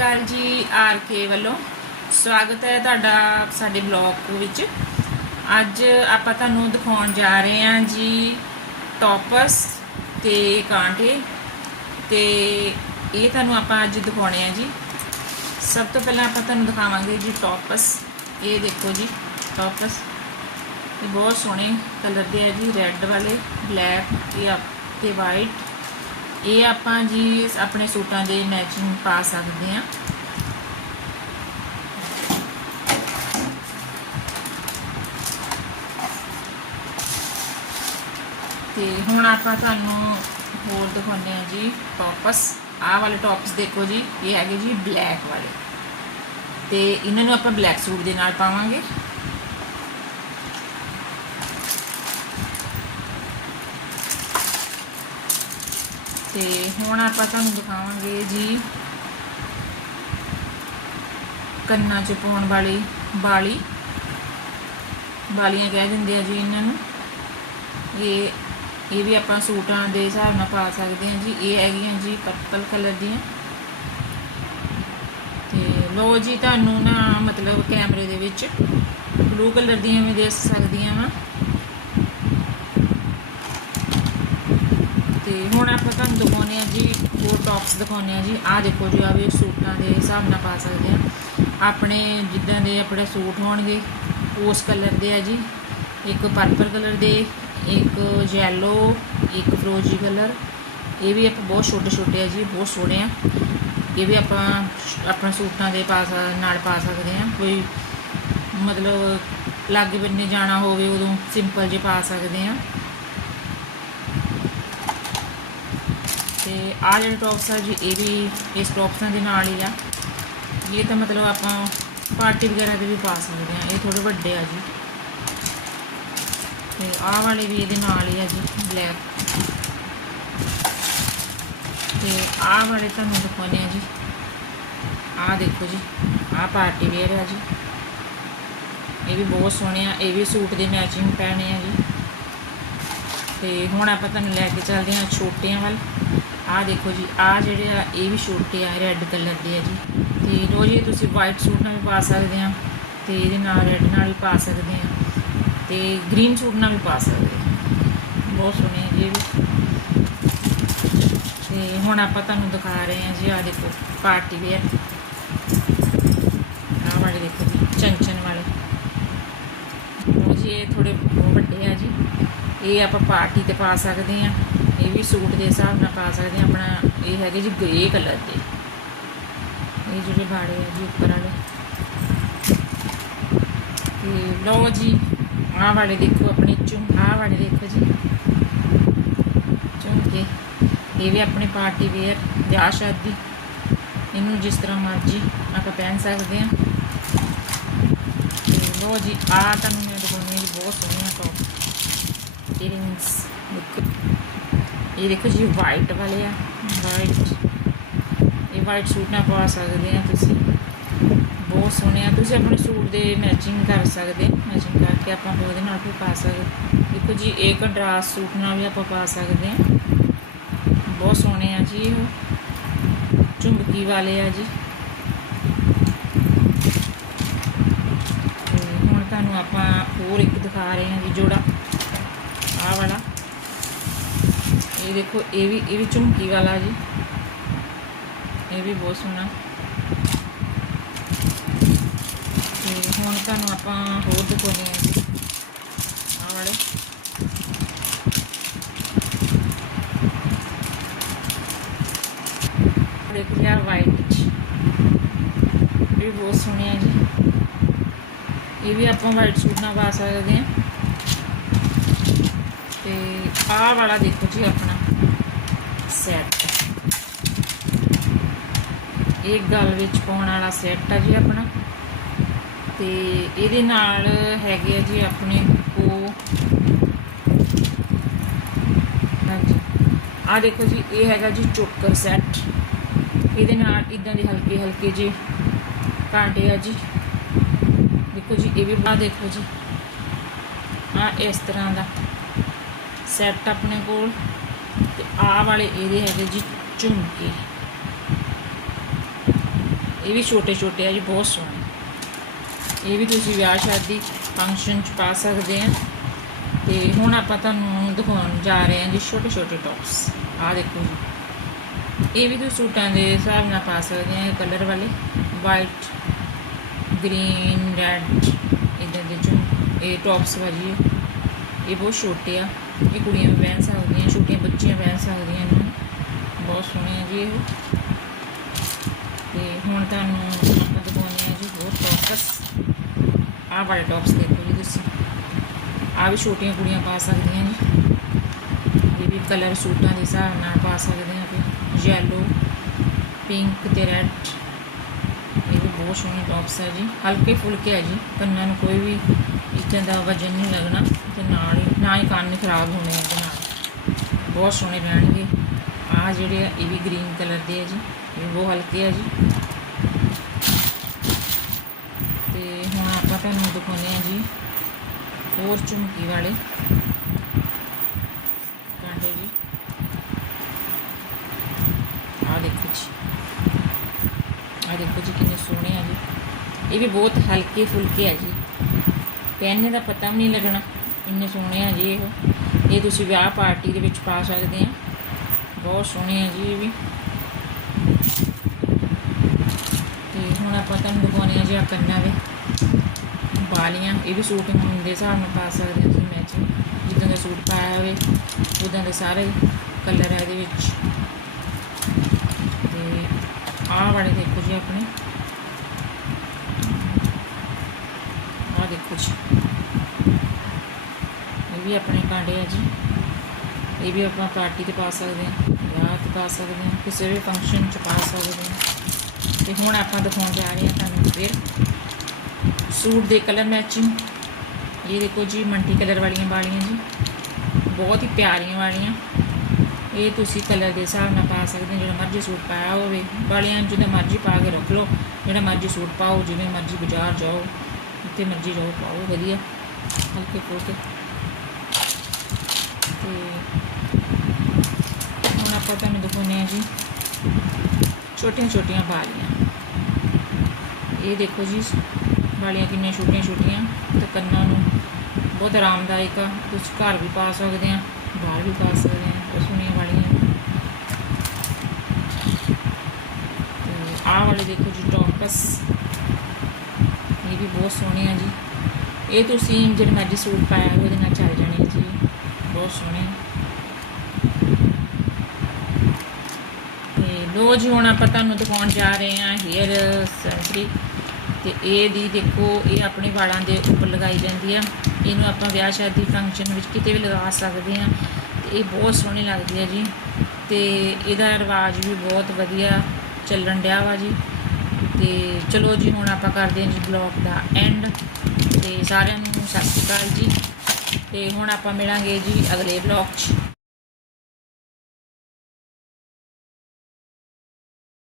ਅਕਾਲ ਜੀ R K ਵੱਲੋਂ ਸਵਾਗਤ ਹੈ ਤੁਹਾਡਾ ਸਾਡੇ ਬਲੌਗ ਵਿੱਚ। ਅੱਜ ਆਪਾਂ ਤੁਹਾਨੂੰ ਦਿਖਾਉਣ ਜਾ ਰਹੇ ਹਾਂ ਜੀ ਟੌਪਸ ਤੇ ਕਾਂਟੇ ਤੇ ਇਹ ਤੁਹਾਨੂੰ ਆਪਾਂ ਅੱਜ ਦਿਖਾਉਣੇ ਆ ਜੀ। ਸਭ ਤੋਂ ਪਹਿਲਾਂ ਆਪਾਂ ਤੁਹਾਨੂੰ ਦਿਖਾਵਾਂਗੇ ਜੀ ਟੌਪਸ। ਇਹ ਦੇਖੋ ਜੀ ਟੌਪਸ। ਇਹ ਬਹੁਤ ਸੋਹਣੇ ਕਲਰ ਦੇ ਆ ਜੀ, ਰੈੱਡ ਵਾਲੇ, ਬਲੈਕ ਇਹ ਤੇ ਵਾਈਟ। ਇਹ ਆਪਾਂ ਜੀ ਆਪਣੇ ਸੂਟਾਂ ਦੇ ਮੈਚਿੰਗ ਪਾ ਸਕਦੇ ਆ ਤੇ ਹੁਣ ਆਪਾਂ ਤੁਹਾਨੂੰ ਹੋਰ ਦਿਖਾਉਂਦੇ ਆ ਜੀ ਟੌਪਸ ਆਹ ਵਾਲੇ ਟੌਪਸ ਦੇਖੋ ਜੀ, ਇਹ ਹੈਗੇ ਜੀ ਬਲੈਕ ਵਾਲੇ। ਤੇ ਇਹਨਾਂ ਨੂੰ ਆਪਾਂ ਬਲੈਕ ਸੂਟ ਦੇ ਨਾਲ ਪਾਵਾਂਗੇ। ਤੇ ਹੁਣ ਆਪਾਂ ਤੁਹਾਨੂੰ ਦਿਖਾਵਾਂਗੇ ਜੀ ਕੰਨਾਂ 'ਚ ਪਾਉਣ ਵਾਲੀ ਬਾਲੀ। ਬਾਲੀਆਂ ਕਹਿ ਦਿੰਦੇ ਆ ਜੀ ਇਹਨਾਂ ਨੂੰ। ਇਹ ਇਹ ਵੀ ਆਪਾਂ ਸੂਟਾਂ ਦੇ ਹਿਸਾਬ ਨਾਲ ਪਾ ਸਕਦੇ ਹਾਂ ਜੀ। ਇਹ ਹੈਗੀਆਂ ਜੀ ਪਰਪਲ ਕਲਰ ਦੀਆਂ। ਤੇ ਲੋ ਜੀ, ਤੁਹਾਨੂੰ ਨਾ ਮਤਲਬ ਕੈਮਰੇ ਦੇ ਵਿੱਚ ਬਲੂ ਕਲਰ ਦੀਆਂ ਵੀ ਦੇਖ ਸਕਦੀਆਂ ਵਾ। ਤੇ ਹੁਣ ਆਪਾਂ ਤੁਹਾਨੂੰ ਦਿਖਾਉਂਦੇ ਆ ਜੀ, ਹੋਰ ਟੌਪਸ ਦਿਖਾਉਂਦੇ ਆ ਜੀ। ਆਹ ਦੇਖੋ ਜੀ ਆ ਵੀ ਸੂਟਾਂ ਦੇ ਹਿਸਾਬ ਨਾਲ ਪਾ ਸਕਦੇ ਆ ਆਪਣੇ ਜਿੱਦਾਂ ਦੇ ਆਪਣੇ ਸੂਟ ਹੋਣਗੇ, ਉਸ ਕਲਰ ਦੇ ਆ ਜੀ। ਇੱਕ ਪਰਪਲ ਕਲਰ ਦੇ, ਇੱਕ ਯੈਲੋ ਇੱਕ ਫਰੋਜੀ ਕਲਰ ਇਹ ਵੀ ਆਪਾਂ ਬਹੁਤ ਛੋਟੇ ਛੋਟੇ ਆ ਜੀ, ਬਹੁਤ ਸੋਹਣੇ ਆ। ਇਹ ਵੀ ਆਪਾਂ ਆਪਣਾ ਸੂਟਾਂ ਦੇ ਪਾ ਨਾਲ ਪਾ ਸਕਦੇ ਆ ਕੋਈ ਮਤਲਬ ਲਾਗੇ ਬੰਨੇ ਜਾਣਾ ਹੋਵੇ, ਉਦੋਂ ਸਿੰਪਲ ਜੇ ਪਾ ਸਕਦੇ ਆ ਤੇ ਆ ਜਿਹੜੇ ਟੌਪਸ ਆ ਜੀ, ਇਹ ਵੀ ਇਸ ਟੌਪਸਾਂ ਦੇ ਨਾਲ ਹੀ ਆ। ਇਹ ਤਾਂ ਮਤਲਬ ਆਪਾਂ ਪਾਰਟੀ ਵਗੈਰਾ ਦੇ ਵੀ ਪਾ ਸਕਦੇ ਆ। ਇਹ ਥੋੜੇ ਵੱਡੇ ਆ ਜੀ। ਤੇ ਆਹ ਵਾਲੇ ਵੀ ਇਹਦੇ ਨਾਲ ਹੀ ਆ ਜੀ ਬਲੈਕ ਤੇ ਆਹ ਵਾਲੇ ਤੁਹਾਨੂੰ ਦਿਖਾਉਂਦੇ ਆ ਜੀ। ਆਹ ਦੇਖੋ ਜੀ, ਆਹ ਪਾਰਟੀ ਵੇਅਰ ਆ ਜੀ। ਇਹ ਵੀ ਬਹੁਤ ਸੋਹਣੇ ਆ, ਇਹ ਵੀ ਸੂਟ ਦੇ ਮੈਚਿੰਗ ਪੈਣੇ ਆ ਜੀ। ਤੇ ਹੁਣ ਆਪਾਂ ਤੁਹਾਨੂੰ ਲੈ ਕੇ ਚੱਲਦੇ ਹਾਂ ਛੋਟਿਆਂ ਵੱਲ। ਆਹ ਦੇਖੋ ਜੀ ਆਹ ਜਿਹੜੇ ਆ, ਇਹ ਵੀ ਛੋਟੇ ਆ ਰੈੱਡ ਕਲਰ ਦੇ ਆ ਜੀ। ਤੇ ਰੋਜ਼ ਇਹ ਤੁਸੀਂ ਵਾਈਟ ਸੂਟ ਨਾਲ ਵੀ ਪਾ ਸਕਦੇ ਆ ਤੇ ਇਹਦੇ ਨਾਲ ਰੈੱਡ ਨਾਲ ਵੀ ਪਾ ਸਕਦੇ ਆ ਤੇ ਗ੍ਰੀਨ ਸੂਟ ਨਾਲ ਵੀ ਪਾ ਸਕਦੇ ਆ। ਬਹੁਤ ਸੋਹਣੇ ਆ ਜੀ ਇਹ ਵੀ। ਤੇ ਹੁਣ ਆਪਾਂ ਤੁਹਾਨੂੰ ਦਿਖਾ ਰਹੇ ਆ ਜੀ ਆਹ ਦੇਖੋ ਪਾਰਟੀ ਵੇਅਰ ਆਹ ਵਾਲੇ ਦੇਖੋ ਜੀ, ਚੰਚਨ ਵਾਲੇ। ਉਹ ਜੀ, ਇਹ ਥੋੜੇ ਵੱਡੇ ਆ ਜੀ। ਇਹ ਆਪਾਂ ਪਾਰਟੀ ਤੇ ਪਾ ਸਕਦੇ ਆ। ਇਹ ਵੀ ਸੂਟ ਦੇ ਹਿਸਾਬ ਨਾਲ ਪਾ ਸਕਦੇ ਆ ਆਪਣਾ ਇਹ ਹੈਗੇ ਜੀ ਗ੍ਰੇ ਕਲਰ ਦੇ। ਇਹ ਜਿਹੜੇ ਬਾੜੇ ਆ ਜੀ ਉੱਪਰ ਵਾਲੇ। ਤੇ ਲਓ ਜੀ, ਆਹ ਵਾਲੇ ਦੇਖੋ ਆਪਣੇ ਚੁੰ ਆਹ ਵਾਲੇ ਦੇਖੋ ਜੀ। ਝੁਮਕੇ ਇਹ ਵੀ ਆਪਣੇ ਪਾਰਟੀ ਵੇਅਰ ਵਿਆਹ ਸ਼ਾਦੀ। ਇਹਨੂੰ ਜਿਸ ਤਰ੍ਹਾਂ ਮਰਜ਼ੀ ਆਪਾਂ ਪਹਿਨ ਸਕਦੇ ਆ ਤੇ ਲਓ ਜੀ ਆ ਤੁਹਾਨੂੰ ਮੈਂ ਦਿਖਾਉਣੀ ਹੈ ਬਹੁਤ ਸੋਹਣੀਆਂ ਟੌਪ ਇਅਰਿੰਗਸ ਦੇਖੋ ਇਹ ਦੇਖੋ ਜੀ ਵਾਈਟ ਵਾਲੇ ਆ ਵਾਈਟ ਇਹ ਵਾਈਟ ਸੂਟ ਨਾਲ ਪਾ ਸਕਦੇ ਆ ਤੁਸੀਂ। ਬਹੁਤ ਸੋਹਣੇ ਆ। ਤੁਸੀਂ ਆਪਣੇ ਸੂਟ ਦੇ ਮੈਚਿੰਗ ਕਰ ਸਕਦੇ ਮੈਚਿੰਗ ਕਰਕੇ ਆਪਾਂ ਉਹਦੇ ਨਾਲ ਵੀ ਪਾ ਸਕਦੇ। ਦੇਖੋ ਜੀ, ਇਹ ਕੰਟਰਾਸਟ ਸੂਟ ਨਾਲ ਵੀ ਆਪਾਂ ਪਾ ਸਕਦੇ ਆ। ਬਹੁਤ ਸੋਹਣੇ ਆ ਜੀ ਇਹ। ਝੁੰਬਕੀ ਵਾਲੇ ਆ ਜੀ। ਤੇ ਹੁਣ ਤੁਹਾਨੂੰ ਆਪਾਂ ਹੋਰ ਇੱਕ ਦਿਖਾ ਰਹੇ ਹਾਂ ਜੀ ਜੋੜਾ। ਆਹ ਵਾਲਾ। ਇਹ ਦੇਖੋ, ਇਹ ਵੀ ਇਹ ਵੀ ਝੁਮਕੀ ਵਾਲਾ ਜੀ। ਇਹ ਵੀ ਬਹੁਤ ਸੋਹਣਾ। ਤੇ ਹੁਣ ਤੁਹਾਨੂੰ ਆਪਾਂ ਹੋਰ ਦਿਖਾਉਂਦੇ ਹਾਂ ਜੀ। ਆਹ ਵਾਲੇ। ਦੇਖੋ ਯਾਰ ਵਾਈਟ ਇਹ ਵੀ ਬਹੁਤ ਸੋਹਣੇ ਆ ਜੀ। ਇਹ ਵੀ ਆਪਾਂ ਵਾਈਟ ਸੂਟ ਨਾਲ ਪਾ ਸਕਦੇ ਹਾਂ। ਤੇ ਆਹ ਵਾਲਾ ਦੇਖੋ ਜੀ ਆਪਣਾ ਸੈੱਟ ਇਹ ਗਲ ਵਿੱਚ ਪਾਉਣ ਵਾਲਾ ਸੈੱਟ ਆ ਜੀ ਆਪਣਾ। ਤੇ ਇਹਦੇ ਨਾਲ ਹੈਗੇ ਆ ਜੀ ਆਪਣੇ ਕੋ ਹਾਂਜੀ। ਆ ਦੇਖੋ ਜੀ, ਇਹ ਹੈਗਾ ਜੀ ਚੋਕਰ ਸੈੱਟ ਇਹਦੇ ਨਾਲ ਇਦਾਂ ਦੇ ਹਲਕੇ ਹਲਕੇ ਜੀ ਕਾਂਟੇ ਆ ਜੀ। ਦੇਖੋ ਜੀ, ਇਹ ਵੀ ਬਣਾ ਦੇਖੋ ਜੀ। ਆ ਇਸ ਤਰ੍ਹਾਂ ਦਾ। ਸੈੱਟ ਆਪਣੇ ਕੋਲ ਤੇ ਆਹ ਵਾਲੇ ਇਹਦੇ ਹੈਗੇ ਜੀ ਝੁਮਕੇ। ਇਹ ਵੀ ਛੋਟੇ ਛੋਟੇ ਆ ਜੀ, ਬਹੁਤ ਸੋਹਣੇ। ਇਹ ਵੀ ਤੁਸੀਂ ਵਿਆਹ ਸ਼ਾਦੀ ਫੰਕਸ਼ਨ ਚ ਪਾ ਸਕਦੇ ਆ। ਤੇ ਹੁਣ ਆਪਾਂ ਤੁਹਾਨੂੰ ਦਿਖਾਉਣ ਜਾ ਰਹੇ ਹਾਂ ਜੀ ਛੋਟੇ ਛੋਟੇ ਟੌਪਸ ਆਹ ਦੇਖੋ ਜੀ। ਇਹ ਵੀ ਤੁਸੀਂ ਸੂਟਾਂ ਦੇ ਹਿਸਾਬ ਨਾਲ ਪਾ ਸਕਦੇ ਆ ਕਲਰ ਵਾਲੇ। ਵਾਈਟ ਗ੍ਰੀਨ ਰੈੱਡ ਇਦਾਂ ਦੇ ਜੋ ਇਹ ਟੌਪਸ ਵਾਜੀ ਇਹ ਬਹੁਤ ਛੋਟੇ ਆ। ਇਹ ਕੁੜੀਆਂ ਵੀ ਪਹਿਨ ਸਕਦੀਆਂ, ਛੋਟੀਆਂ ਬੱਚੀਆਂ ਪਹਿਨ ਸਕਦੀਆਂ ਇਹਨੂੰ ਬਹੁਤ ਸੋਹਣੇ ਆ ਜੀ ਇਹ। ਤੇ ਹੁਣ ਤੁਹਾਨੂੰ ਆਪਾਂ ਦਿਖਾਉਂਦੇ ਆ ਜੀ ਹੋਰ ਟੌਪਸ ਆਹ ਵਾਲੇ ਟੌਪਸ ਦੇਖੋ ਜੀ ਤੁਸੀਂ। ਆਹ ਵੀ ਛੋਟੀਆਂ ਕੁੜੀਆਂ ਪਾ ਸਕਦੀਆਂ ਜੀ ਇਹ ਵੀ ਕਲਰ ਸੂਟਾਂ ਦੇ ਹਿਸਾਬ ਨਾਲ ਪਾ ਸਕਦੇ ਹਾਂ ਵੀ ਯੈਲੋ ਪਿੰਕ ਤੇ ਰੈੱਡ ਇਹ ਵੀ ਬਹੁਤ ਸੋਹਣੇ ਟੌਪਸ ਹੈ ਜੀ। ਹਲਕੇ ਫੁਲਕੇ ਹੈ ਜੀ। ਕੰਨਾਂ ਨੂੰ ਕੋਈ ਵੀ ਇੱਦਾਂ ਦਾ ਵਜਨ ਨਹੀਂ ਲੱਗਣਾ। ਤੇ ਨਾਲ ਹੀ, ਨਾ ਹੀ ਕੰਨ ਖਰਾਬ ਹੋਣੇ ਇਹਦੇ ਨਾਲ। ਬਹੁਤ ਸੋਹਣੇ ਰਹਿਣਗੇ। ਆਹ ਜਿਹੜੇ ਆ, ਇਹ ਵੀ ਗ੍ਰੀਨ ਕਲਰ ਦੇ ਆ ਜੀ। ਇਹ ਬਹੁਤ ਹਲਕੇ ਆ ਜੀ। ਤੇ ਹੁਣ ਆਪਾਂ ਤੁਹਾਨੂੰ ਦਿਖਾਉਂਦੇ ਆ ਜੀ, ਹੋਰ ਝੁਮਕੀ ਵਾਲੇ ਕਾਂਡੇ ਜੀ। ਆ ਦੇਖੋ ਜੀ। ਆ ਦੇਖੋ ਜੀ ਕਿੰਨੇ ਸੋਹਣੇ ਆ ਜੀ। ਇਹ ਵੀ ਬਹੁਤ ਹਲਕੇ ਫੁਲਕੇ ਆ ਜੀ। ਪਹਿਨਣੇ ਦਾ ਪਤਾ ਵੀ ਨਹੀਂ ਲੱਗਣਾ। ਇੰਨੇ ਸੋਹਣੇ ਆ ਜੀ ਇਹ। ਇਹ ਤੁਸੀਂ ਵਿਆਹ ਪਾਰਟੀ ਦੇ ਵਿੱਚ ਪਾ ਸਕਦੇ ਆ। ਬਹੁਤ ਸੋਹਣੇ ਆ ਜੀ ਇਹ ਵੀ। ਤੇ ਹੁਣ ਆਪਾਂ ਤੁਹਾਨੂੰ ਦਿਖਾਉਂਦੇ ਆ ਜੀ ਆ ਕੰਨਾਂ ਦੇ ਬਾਲੀਆਂ। ਇਹ ਵੀ ਸੂਟ ਦੇ ਹਿਸਾਬ ਨਾਲ ਪਾ ਸਕਦੇ ਆ ਤੁਸੀਂ ਮੈਚਿੰਗ ਜਿੱਦਾਂ ਦਾ ਸੂਟ ਪਾਇਆ ਹੋਵੇ, ਉਦਾਂ ਦੇ ਸਾਰੇ ਕਲਰ ਆ ਇਹਦੇ ਵਿੱਚ। ਤੇ ਆਹ ਵਾਲੇ ਦੇਖੋ ਜੀ ਆਪਣੇ। ਆਹ ਦੇਖੋ ਜੀ। ਇਹ ਵੀ ਆਪਣੇ ਕਾਂਡੇ ਆ ਜੀ। ਇਹ ਵੀ ਆਪਾਂ ਪਾਰਟੀ ਤੇ ਪਾ ਸਕਦੇ ਹਾਂ, ਵਿਆਹ ਤੇ ਪਾ ਸਕਦੇ ਹਾਂ, ਕਿਸੇ ਵੀ ਫੰਕਸ਼ਨ 'ਚ ਪਾ ਸਕਦੇ ਹਾਂ। ਤੇ ਹੁਣ ਆਪਾਂ ਦਿਖਾਉਣ ਜਾ ਰਹੇ ਹਾਂ ਤੁਹਾਨੂੰ ਫਿਰ। ਸੂਟ ਦੇ ਕਲਰ ਮੈਚਿੰਗ ਇਹ ਦੇਖੋ ਜੀ ਮੰਟੀ ਕਲਰ ਵਾਲੀਆਂ ਵਾਲੀਆਂ ਜੀ। ਬਹੁਤ ਹੀ ਪਿਆਰੀਆਂ ਵਾਲੀਆਂ। ਇਹ ਤੁਸੀਂ ਕਲਰ ਦੇ ਹਿਸਾਬ ਨਾਲ ਪਾ ਸਕਦੇ ਹੋ, ਜਿਹੜਾ ਮਰਜ਼ੀ ਸੂਟ ਪਾਇਆ ਹੋਵੇ। ਵਾਲੀਆਂ ਜਿੱਦਾਂ ਮਰਜ਼ੀ ਪਾ ਕੇ ਰੱਖ ਲਓ, ਜਿਹੜਾ ਮਰਜ਼ੀ ਸੂਟ ਪਾਓ, ਜਿਵੇਂ ਮਰਜ਼ੀ ਬਾਜ਼ਾਰ ਜਾਓ, ਜਿੱਥੇ ਮਰਜ਼ੀ ਜਾਓ, ਪਾਓ, ਵਧੀਆ। ਹਲਕੇ ਫੁਲਕੇ ਤੇ ਹੁਣ ਆਪਾਂ ਤੁਹਾਨੂੰ ਦਿਖਾਉਂਦੇ ਆ ਜੀ। ਛੋਟੀਆਂ ਛੋਟੀਆਂ ਵਾਲੀਆਂ ਇਹ ਦੇਖੋ ਜੀ ਵਾਲੀਆਂ ਕਿੰਨੀਆਂ ਛੋਟੀਆਂ ਛੋਟੀਆਂ। ਤੇ ਕੰਨਾਂ ਨੂੰ ਬਹੁਤ ਆਰਾਮਦਾਇਕ ਆ। ਤੁਸੀਂ ਘਰ ਵੀ ਪਾ ਸਕਦੇ ਆ ਬਾਹਰ ਵੀ ਪਾ ਸਕਦੇ ਆ ਬਹੁਤ ਸੋਹਣੀਆਂ ਵਾਲੀਆਂ ਤੇ ਆਹ ਵਾਲੇ ਦੇਖੋ ਜੀ, ਟੌਪਸ। ਇਹ ਵੀ ਬਹੁਤ ਸੋਹਣੇ ਆ ਜੀ। ਇਹ ਤੁਸੀਂ, ਜਿਹੜੇ ਮਰਜ਼ੀ ਸੂਟ ਪਾਇਆ ਉਹਦੇ ਨਾਲ ਚੱਲ ਜਾਣੇ ਜੀ। ਬਹੁਤ ਸੋਹਣੇ। ਤੇ ਲੋ ਜੀ ਹੁਣ ਆਪਾਂ ਤੁਹਾਨੂੰ ਦਿਖਾਉਣ ਜਾ ਰਹੇ ਹਾਂ ਹੇਅਰ ਸੈਂਸਰੀ ਤੇ ਇਹ ਦੀ ਦੇਖੋ, ਇਹ ਆਪਣੇ ਵਾਲਾਂ ਦੇ ਉੱਪਰ ਲਗਾਈ ਜਾਂਦੀ ਆ। ਇਹਨੂੰ ਆਪਾਂ ਵਿਆਹ ਸ਼ਾਦੀ ਫੰਕਸ਼ਨ ਵਿੱਚ ਕਿਤੇ ਵੀ ਲਗਾ ਸਕਦੇ ਆ ਤੇ ਇਹ ਬਹੁਤ ਸੋਹਣੀ ਲੱਗਦੀ ਹੈ ਜੀ। ਤੇ ਇਹਦਾ ਰਿਵਾਜ ਵੀ ਬਹੁਤ ਵਧੀਆ ਚੱਲਣ ਡਿਆ ਵਾ ਜੀ। ਤੇ ਚਲੋ ਜੀ, ਹੁਣ ਆਪਾਂ ਕਰਦੇ ਹਾਂ ਜੀ ਬਲੌਗ ਦਾ ਐਂਡ ਤੇ ਸਾਰਿਆਂ ਨੂੰ ਸਤਿ ਸ਼੍ਰੀ ਅਕਾਲ ਜੀ। ਤੇ ਹੁਣ ਆਪਾਂ ਮਿਲਾਂਗੇ ਜੀ ਅਗਲੇ ਬਲੌਗ 'ਚ।